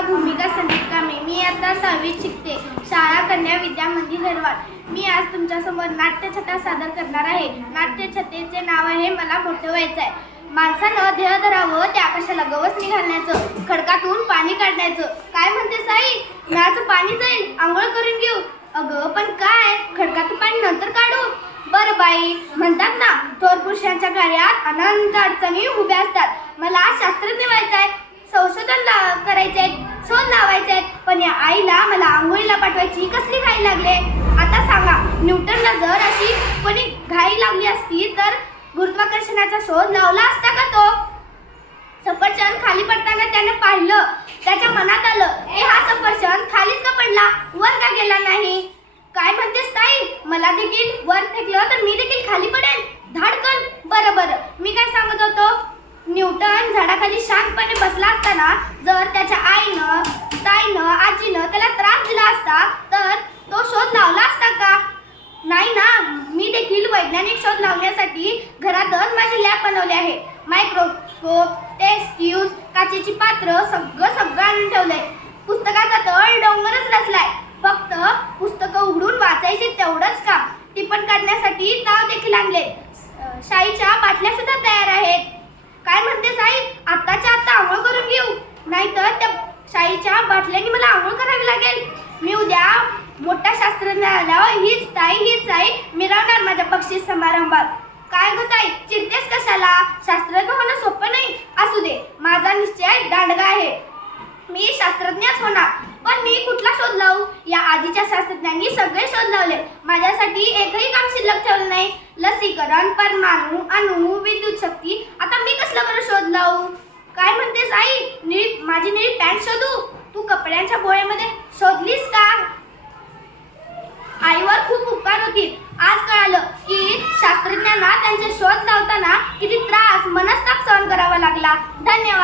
भूमिका संदीप कांबळे. मी आता 6वीत शिकते. शाळा कन्या विद्या मंदिर निर्वाळ. मी आज तुमच्यासमोर नाट्यछटा सादर करणार आहे. नाट्यछटेचे नाव आहे मला मोठं व्हायचं आहे. माणसानं ध्येय धरावं, त्या आकाशाला गवसणी घालण्याचं, खडकातून पाणी काढण्याचं. काय म्हणतेस आई? नळाचं पाणी जाईल, आंघोळ करून घेऊ. अगं पण काय, खडकातून पाणी नंतर काढू. बरं बाई, म्हणतात ना थोर पुरुषांच्या कार्यात अनंत अडचणी उभ्या असतात. मला शास्त्रज्ञ व्हायचं आहे, संशोधन करायचे आहेत, शोध लावायचे आहेत. पण या आईला मला आंघोळीला पाठवायची कसली घाई लागले. आता सांगा, न्यूटनला जर अशी कोणी घाई लावली असती तर गुरुत्वाकर्षणाचा शोध लावला असता का तो? सफरचंद खाली पडताना त्याने पाहिलं, त्याच्या मनात आलं की हा सफरचंद खालीच का पडला, वर का गेला नाही. काय म्हणतेस ताई, मला देखील वर फेकलं तर मी देखील खाली पडेन धाडकन. बरं, मी काय सांगत होतो, न्यूटन झाडाखाली शांतपणे बसला असताना जर त्याच्या आईनं, ताईनं, आजीनं त्याला त्रास दिला असता तर तो शोध लावला असता का? नाही ना. मी देखील वैज्ञानिक शोध लावण्यासाठी घरातच माझी लॅब बनवली आहे. मायक्रोस्कोप, टेस्ट ट्यूब, काचेची पात्र सगळं आणून ठेवलंय. पुस्तकाचा तळ डोंगरच रचलाय. फक्त पुस्तकं उघडून वाचायची तेवढंच काम. टिपण काढण्यासाठी ताव देखील आणले. शाईच्या बाटल्या सुद्धा तयार आहेत. काय म्हणतेस आई, आत्ताच्या आत्ता आंघोळ करून घेऊ, नाहीतर त्या शाईच्या बाटल्याने मला आंघोळ करावी लागेल. मी उद्या मोठा शास्त्रज्ञ आल्यावर हीच ताई मिरवणार माझ्या बक्षीस समारंभात. काय गं ताई, चिरतेस कशाला? शास्त्रज्ञ होणं सोपं नाही. असू दे, माझा निश्चय दांडगा आहे. मी शास्त्रज्ञच होणार. पण मी कुठला शोध लावू? या आधीच्या शास्त्रज्ञांनी सगळे शोध लावले, माझ्यासाठी एकही काम शिल्लक ठेवलं नाही. लसीकरण, परमाणु, अणु, विद्युत शक्ती. आता मी कसला बरं शोध लावू? काय म्हणतेस आई, माझी निळी पॅन्ट शोधू? तू कपड्यांच्या बोळ्यामध्ये शोधलीस का? आईवर खूप उपकार होतील. आज कळालं की शास्त्रज्ञांना त्यांचे शोध लावताना किती त्रास, मनस्ताप सहन करावा लागला. धन्यवाद.